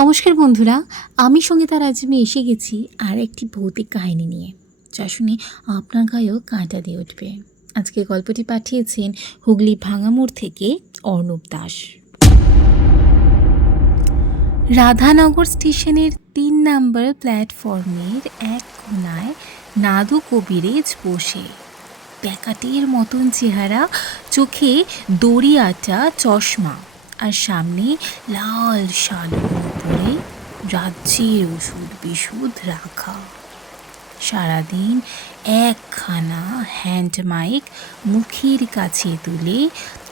নমস্কার বন্ধুরা, আমি সঙ্গীতা রাজমি এসে গেছি আর একটি ভৌতিক কাহিনী নিয়ে, যা শুনে আপনার গায়েও কাঁটা দিয়ে উঠবে। আজকে গল্পটি পাঠিয়েছেন হুগলি ভাঙামোড় থেকে অর্ণব দাস। রাধানগর স্টেশনের ৩ নম্বর প্ল্যাটফর্মের এক কোনায় নাদু কবিরেজ বসে, প্যাকাটের মতন চেহারা, চোখে দড়ি আটা চশমা, আর সামনে লাল শালুর উপরে রাজ্যের ওষুধ বিশুধ রাখা। সারাদিন একখানা হ্যান্ড মাইক মুখের কাছে তুলে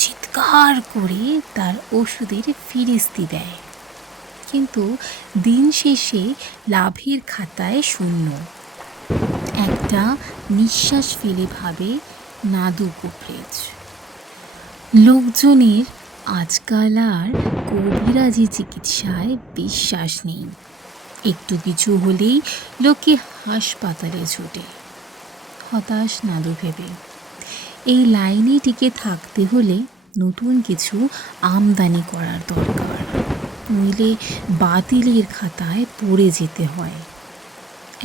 চিৎকার করে তার ওষুধের ফিরিস্তি দেয়, কিন্তু দিন শেষে লাভের খাতায় শূন্য। একটা নিঃশ্বাস ফেলে ভাবে নাদু কবিরেজ। লোকজনের আজকাল আর কবিরাজি চিকিৎসায় বিশ্বাস নেই। একটু কিছু হলেই লোকে হাসপাতালে ছুটে। হতাশ নাদু ভেবে, এই লাইনে টিকে থাকতে হলে নতুন কিছু আমদানি করার দরকার, নইলে বাতিলের খাতায় পড়ে যেতে হয়।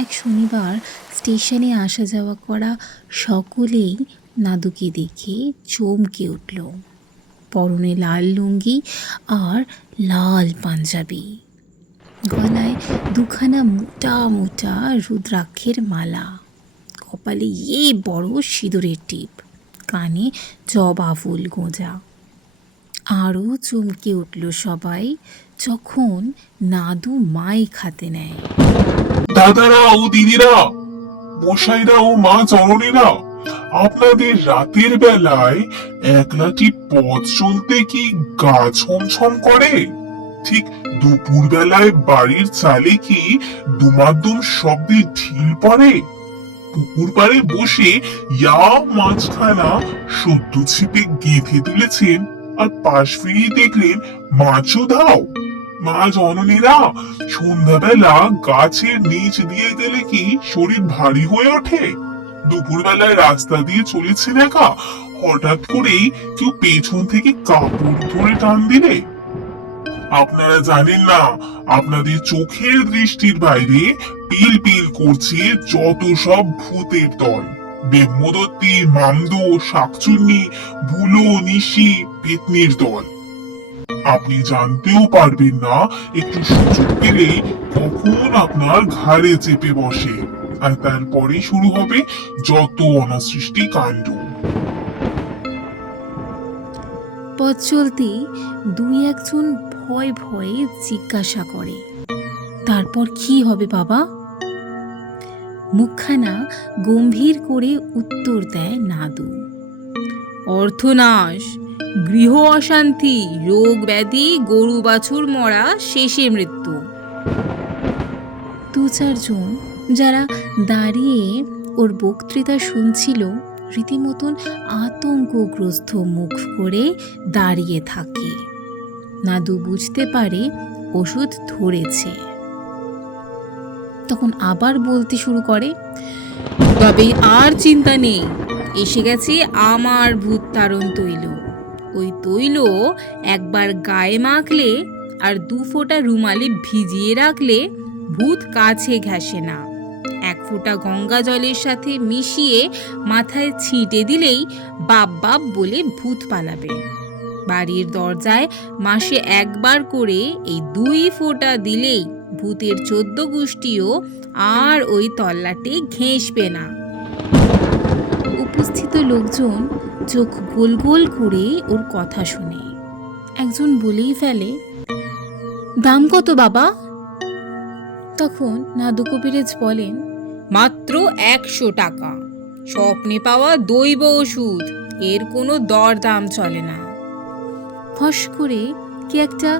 এক শনিবার স্টেশনে আসা যাওয়া করা সকলেই নাদুকে দেখে চমকে উঠল। পরনে লাল লুঙ্গি আর লাল পাঞ্জাবি, গলায় দুখানা মোটা মোটা রুদ্রাক্ষের মালা, কপালে বড় সিঁদুরের টিপ, কানে জবা ফুল গোঁজা। আরও চমকে উঠল সবাই যখন নাদু মাইক হাতে নেয়। দাদারা ও দিদিরা, মশাইরা ও মা জননীরা, আপনাদের রাতের বেলায় একলাটি পথ চলতে কি গা ছমছম করে? ঠিক দুপুর বেলায় বাড়ির চালে কি দুমাদুম শব্দে ঢিল পড়ে? পুকুর পাড়ে বসে মাছখানা সদ্য ছিপে গেঁথে তুলেছেন, আর পাশ ফিরিয়ে দেখলেন মাছও ধাও। মা জননীরা, সন্ধ্যাবেলা গাছের নিচ দিয়ে গেলে কি শরীর ভারী হয়ে ওঠে? দুপুর বেলায় রাস্তা দিয়ে চলেছেন একা, হঠাৎ করেই কেউ পেছন থেকে কাপড় ধরে টান দিলে? আপনারা জানেন না, আপনাদের চোখের দৃষ্টির বাইরে পিল পিল করছে যত সব ভূতের দল। ব্রহ্মদত্তি, মামদো, শাকচুন্নি, বুলো, নিশি, পেতনির দল। আপনি জানতেও পারবেন না একটু সুযোগ পেলেই কখন আপনার ঘাড়ে চেপে বসে, আর তারপরে শুরু হবে যত অনাসৃষ্টি কাণ্ড। পথ চলতে দুই একজন ভয় ভয়ে জিজ্ঞাসা করে, তারপর কি হবে বাবা? মুখখানা গম্ভীর করে উত্তর দেয় নাদু, অর্থনাশ, গৃহ অশান্তি, রোগ ব্যাধি, গরু বাছুর মরা, শেষে মৃত্যু। দু চারজন যারা দাঁড়িয়ে ওর বক্তৃতা শুনছিল রীতিমতন আতঙ্কগ্রস্ত মুখ করে দাঁড়িয়ে থাকে। নাদু বুঝতে পারে ওষুধ ধরেছে। তখন আবার বলতে শুরু করে, তবে আর চিন্তা নেই, এসে গেছে আমার ভূত তাড়ন তৈল। ওই তৈল একবার গায়ে মাখলে আর 2 ফোঁটা রুমালে ভিজিয়ে রাখলে ভূত কাছে ঘেঁষে না। 1 ফোঁটা গঙ্গা জলের সাথে মিশিয়ে মাথায় ছিটে দিলেই বাপ বাপ বলে ভূত পালাবে। বাড়ির দরজায় মাসে 1 বার করে এই 2 ফোঁটা দিলেই ভূতের 14 গোষ্ঠীও আর ওই তল্লাটে ঘেঁষবে না। উপস্থিত লোকজন চোখ গোল গোল করে ওর কথা শুনে। একজন বলেই ফেলে, দাম কত বাবা? তখন নাদু কবিরেজ বলেন, মাত্র 100 টাকা। স্বপ্নে পাওয়া দৈব ওষুধ, এর কোনো দরদাম চলে না। ফস করে কি একটা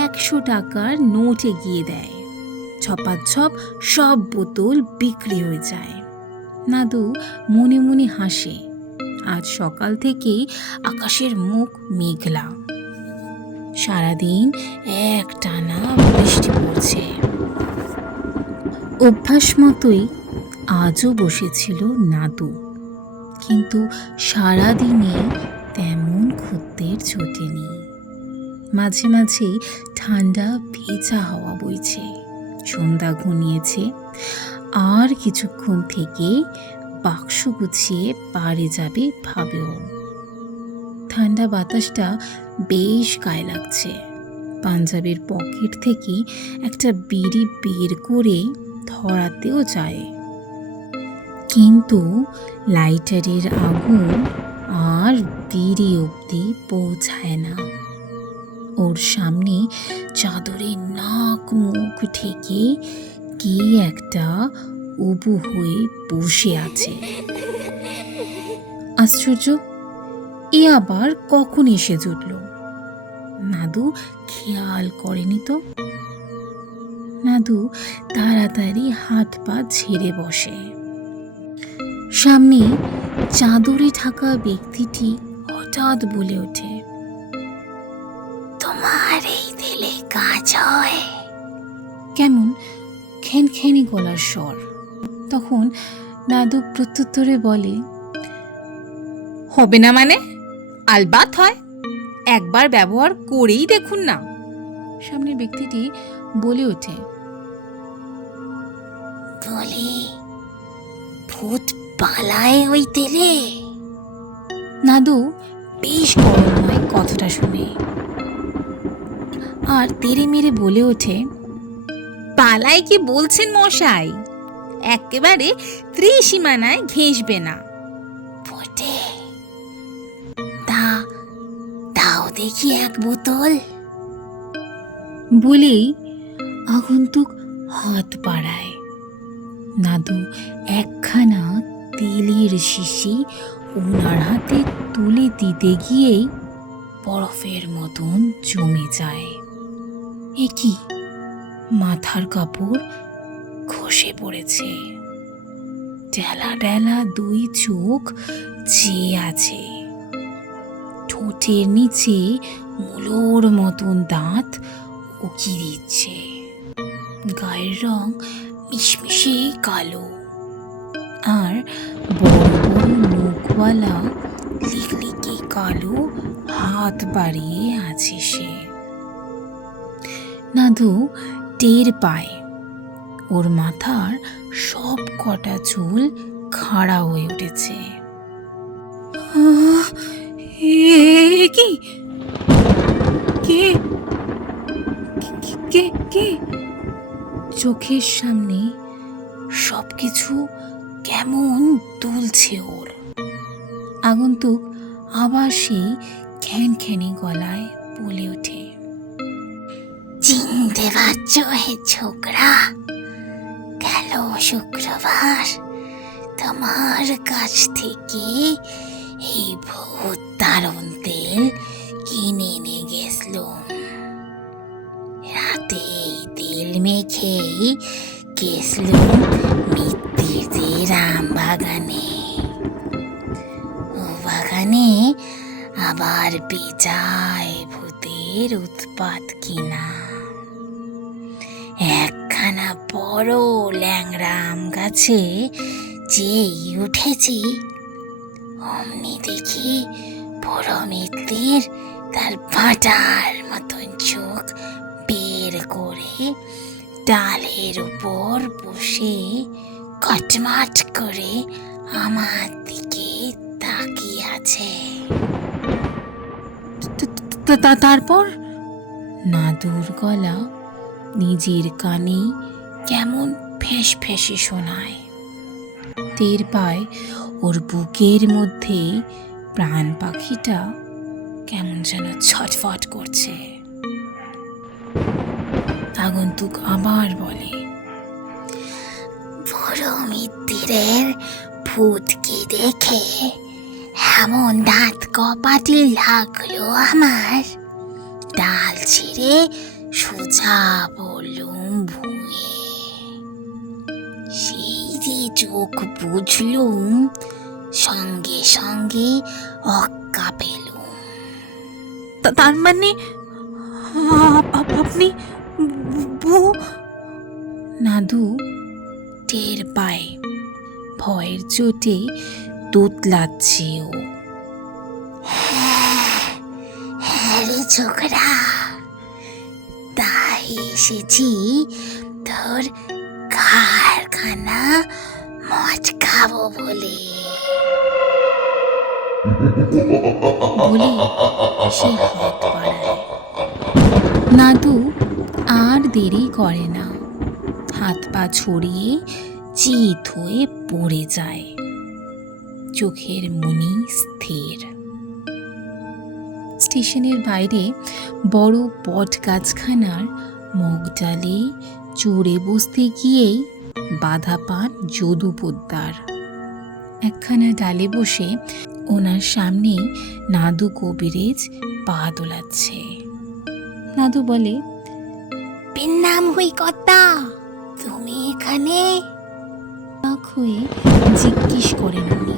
100 টাকার নোট এগিয়ে দেয়। ছপাছপ সব বোতল বিক্রি হয়ে যায়। নাদু মনে মনে হাসে। আজ সকাল থেকেই আকাশের মুখ মেঘলা, সারাদিন একটানা বৃষ্টি পড়ছে। অভ্যাস মতোই আজও বসেছিল নাদু, কিন্তু সারাদিনে তেমন খদ্দের জোটেনি। মাঝে মাঝে ঠান্ডা ভেজা হাওয়া বইছে, সন্ধ্যা ঘনিয়েছে। আর কিছুক্ষণ থেকে বাক্স গুছিয়ে পাড়ে যাবে ভাবেও। ঠান্ডা বাতাসটা বেশ গায়ে লাগছে। পাঞ্জাবের পকেট থেকে একটা বিড়ি বের করে ধরাতেও যায়, কিন্তু লাইটারের আগুন আর বিড়ি অবধি পৌঁছায় না। ওর সামনে চাদরের নাক মুখ ঢেকে কে একটা উবু হয়ে বসে আছে। আশ্চর্য, এ আবার কখন এসে জুটল? নাদু খেয়াল করেনি তো। নাদু তাড়াতাড়ি হাত পা ঝেড়ে বসে। সামনে চাদরে ঢাকা ব্যক্তিটি হঠাৎ বলে ওঠে, তোমার এই দিলে কাজ হয়? কেমন খেনখেনি গলার স্বর। তখন নাদু প্রত্যুত্তরে বলে, হবে না মানে? আলবাত হয়, একবার ব্যবহার করেই দেখুন না। সামনের ব্যক্তিটি বলে ওঠে, বলি ভূত পালায় ওই তেলে? নাদু বেশ গরম হয় কথাটা শুনে, আর তেরে মেরে বলে ওঠে, পালায় কি বলছেন মশাই? একেবারে ত্রিসীমানায় ঘেঁষবে না। ফোটে দাও দেখি এক বোতল। বলেই আগন্তুক হাত বাড়ায়। নাদু একখানা তেলের শিশি ওনার হাতে তুলে দিতে গিয়েই বরফের মতন জমে যায়। এ কি, মাথার কাপড় খসে পড়েছে, ডেলা ডেলা দুই চোখ চেয়ে আছে, ঠোঁটের নিচে মুলোর মতন দাঁত উকি দিচ্ছে, গায়ের রং মিশমিশে কালো, আর বড় বড় নখওয়ালা লিকলিকে কালো হাত বাড়িয়ে আছে সে। নাদু টের পায় ওর মাথার সব কটা চুল খাড়া হয়ে উঠেছে। কি কে কে কে? চোখের সামনে সবকিছু কেমন দুলছে ওর। আগন্তুক আবার সেই খ্যানখ্যানি গলায় বলে ওঠে, চিনতে পারছো হে ছোকরা? গেল শুক্রবার তোমার কাছ থেকে এই ভূত তাড়ন তেল কিনে নিয়ে গেছলুম। রাতে এই তেল মেখেই গেছলুম মিত্তিরদের আম বাগানে। ও বাগানে আবার বেজায় ভূতের উৎপাত কিনা। একখানা বড় ল্যাংড়া আম গাছে যেই উঠেছি, অমনি দেখি বড় মিত্তির তার ভাটার মতন চোখ বের করে ডালের উপর বসে কটমাট করে আমার দিকে তাকিয়ে আছে। তারপর নাদুর গলা নিজের কানে কেমন ফেঁস ফেঁসে শোনায়। টের পায় ওর বুকের মধ্যে প্রাণ পাখিটা কেমন যেন ছটফট করছে। আগন্তুক আবার বলে, বড় মিত্তিরের ভূতকে দেখে এমন দাঁত কপাটি লাগলো আমার, ডাল ছিঁড়ে সোজা বললুম ভুঁয়ে। সেই যে চোখ বুঝলুম, সঙ্গে সঙ্গে অক্কা পেলুম। তার মানে আপনি? নাদু টের পায় ভয়ের চোটে তোতলাচ্ছে ও। হ্যাঁ রে ছোকরা, তাই এসেছি তোর কারখানা মচকাবো বলে। বলে সে হাত বাড়ায়। নাদু আর দেরি করে না, হাত পা ছড়িয়ে চিত হয়ে পড়ে যায়, চোখের মনি স্থির। স্টেশনের বাইরে বড় বট গাছখানার মগডালে চড়ে বসতে গিয়েই বাধা পান যদু পোদ্দার। একখানা ডালে বসে ওনার সামনেই নাদু কবিরেজ পা দোলাচ্ছে। নাদু বলে, নাম হই কর্তা, তুমি এখানে? অবাক হয়ে জিজ্ঞেস করেন উনি।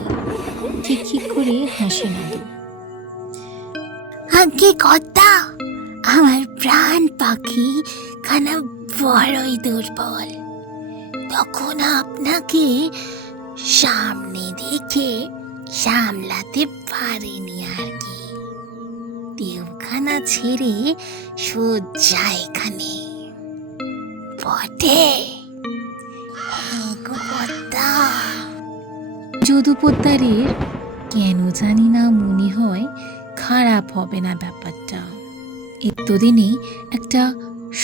খিক করে হাসে নাদু। আগে কর্তা, আমার প্রাণ পাখি খানা বড়ই দুর্বল, তখন আপনাকে সামনে দেখে সামলাতে পারিনি আর কি। দেবখানা ছেড়ে সোজা এখানে বটে। কর্তা, যদু পোদ্দারের কেন জানি না মনে হয় খারাপ হবে না ব্যাপারটা। এতদিনে একটা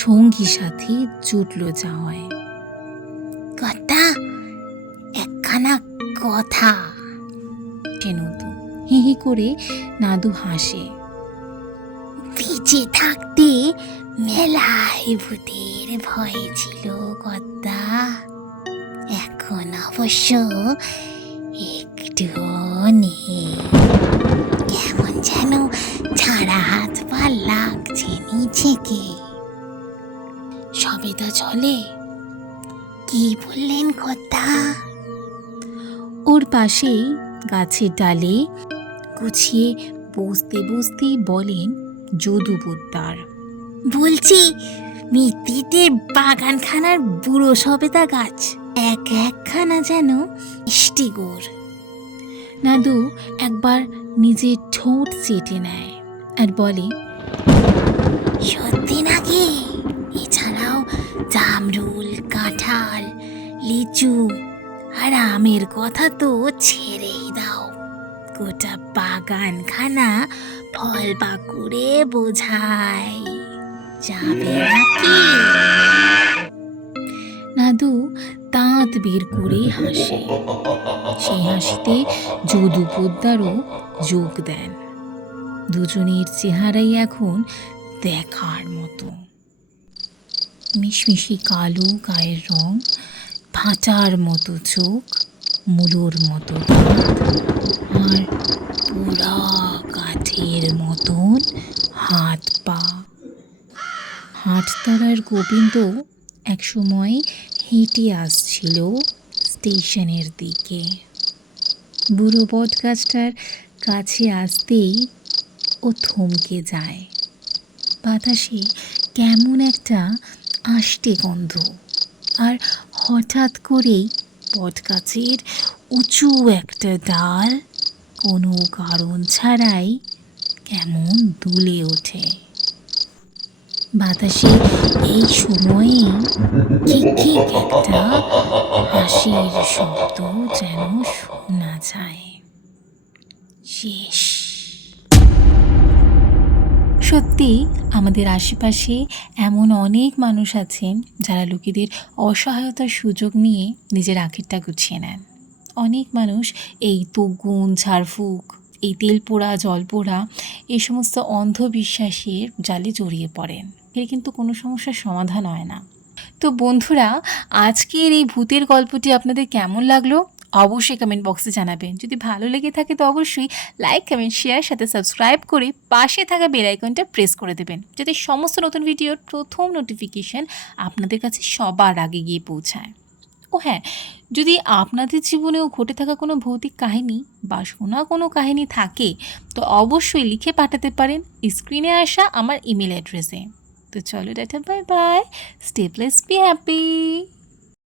সঙ্গী সাথী জুটল যা হয়। কর্তা, একখানা কথা। নতু হি হি করে নাদু হাসে। বেঁচে থাকতে মেলায় ভূতের ভয় ছিল কর্তা, এখন অবশ্য একটুও নেই। কেমন যেন ছাড়া হাত পা লাগছে নিজেকে। সবে তো চলে। কি বললেন কর্তা? ওর পাশেই গাছের ডালে গুছিয়ে বসতে বসতেই বলেন যদু পোদ্দার, বলছি মিত্তিতে বাগানখানার বুড়ো সবেদা গাছ একখানা যেন মিষ্টি গুড়। নাদু একবার নিজের ঠোঁট চেটে নেয় আর বলে, সত্যি নাকি? এছাড়াও জামরুল, কাঁঠাল, লিচু আর আমের কথা তো ছেড়েই দাও, গোটা বাগানখানা ফল পাকুড়ে বোঝায় যাবে নাকি? নাদু দাঁত বের করে হাসে। সেই হাসিতে যদু পোদ্দারও যোগ দেন। দুজনের চেহারাই এখন দেখার মতো। মিশমিশি কালো গায়ের রং, ভাঁটার মতো চোখ, মুলোর মতো দাঁত, আর পুরা কাঠের মতন হাত পা। হাটতলার গোবিন্দ একসময় হেঁটে আসছিল স্টেশনের দিকে। বুড়ো বট গাছটার কাছে আসতেই ও থমকে যায়। বাতাসে কেমন একটা আষ্টে গন্ধ, আর হঠাৎ করেই বট গাছের উঁচু একটা ডাল কোনো কারণ ছাড়াই কেমন দুলে ওঠে। বাতাসে এই সময়ে ঠিক একটা হাসির শব্দ যেন শোনা যায়। শেষ। সত্যি আমাদের আশেপাশে এমন অনেক মানুষ আছেন যারা লোকেদের অসহায়তার সুযোগ নিয়ে নিজের আখেরটা গুছিয়ে নেন। অনেক মানুষ এই তগুন, ঝাড়ফুঁক, এই তেল পোড়া, জল পোড়া, এই সমস্ত অন্ধবিশ্বাসের জালে জড়িয়ে পড়েন। এর কিন্তু কোনো সমস্যার সমাধান হয় না। তো বন্ধুরা, আজকের এই ভূতের গল্পটি আপনাদের কেমন লাগলো অবশ্যই কমেন্ট বক্সে জানাবেন। যদি ভালো লেগে থাকে তো অবশ্যই লাইক, কমেন্ট, শেয়ার, সাথে সাবস্ক্রাইব করে পাশে থাকা বেল আইকনটা প্রেস করে দেবেন, যাতে সমস্ত নতুন ভিডিওর প্রথম নোটিফিকেশন আপনাদের কাছে সবার আগে গিয়ে পৌঁছায়। ও হ্যাঁ, যদি আপনাদের জীবনেও ঘটে থাকা কোনো ভৌতিক কাহিনী বা শোনা কোনো কাহিনী থাকে তো অবশ্যই লিখে পাঠাতে পারেন স্ক্রিনে আসা আমার ইমেল অ্যাড্রেসে। তো চলো tata, bye bye, stay blessed, be happy.